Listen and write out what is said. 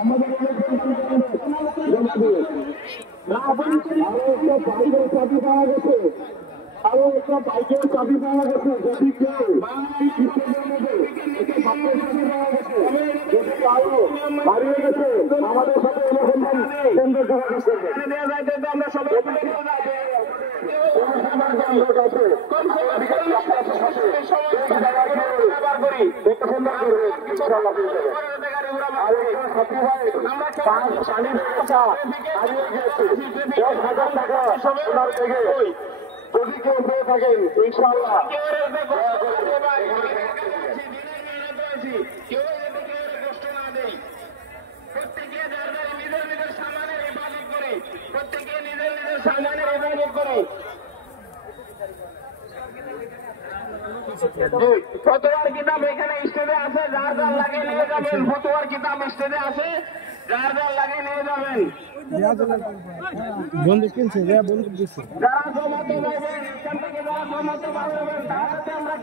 আমাদের বাইকের চাবি পাওয়া গেছে, আরো একটা বাইকের চাবি পাওয়া গেছে। যদি কেউ হারিয়ে গেছে আমাদের সাথে অনুসন্ধান কেন্দ্র যোগাযোগ করবে। আমরা সবাই যদি কেউ পেয়ে থাকেন ইনশাআল্লাহ প্রত্যেকে নিজের নিজের সামানের হেফাজত করে, প্রত্যেকে নিজের নিজের সামানের হেফাজত করে। ফতোয়ার কিতাব এখানে স্টেজে আছে, যার যার লাগে নিয়ে যাবেন। ফতোয়ার কিতাব স্টেজে আছে, যার যার লাগে নিয়ে যাবেন। বন্ধু কিনছে, বন্ধু দিচ্ছে। যারা জমাতে পারবেন, এখান থেকে যারা জমাতে পারবেন তার সাথে আমরা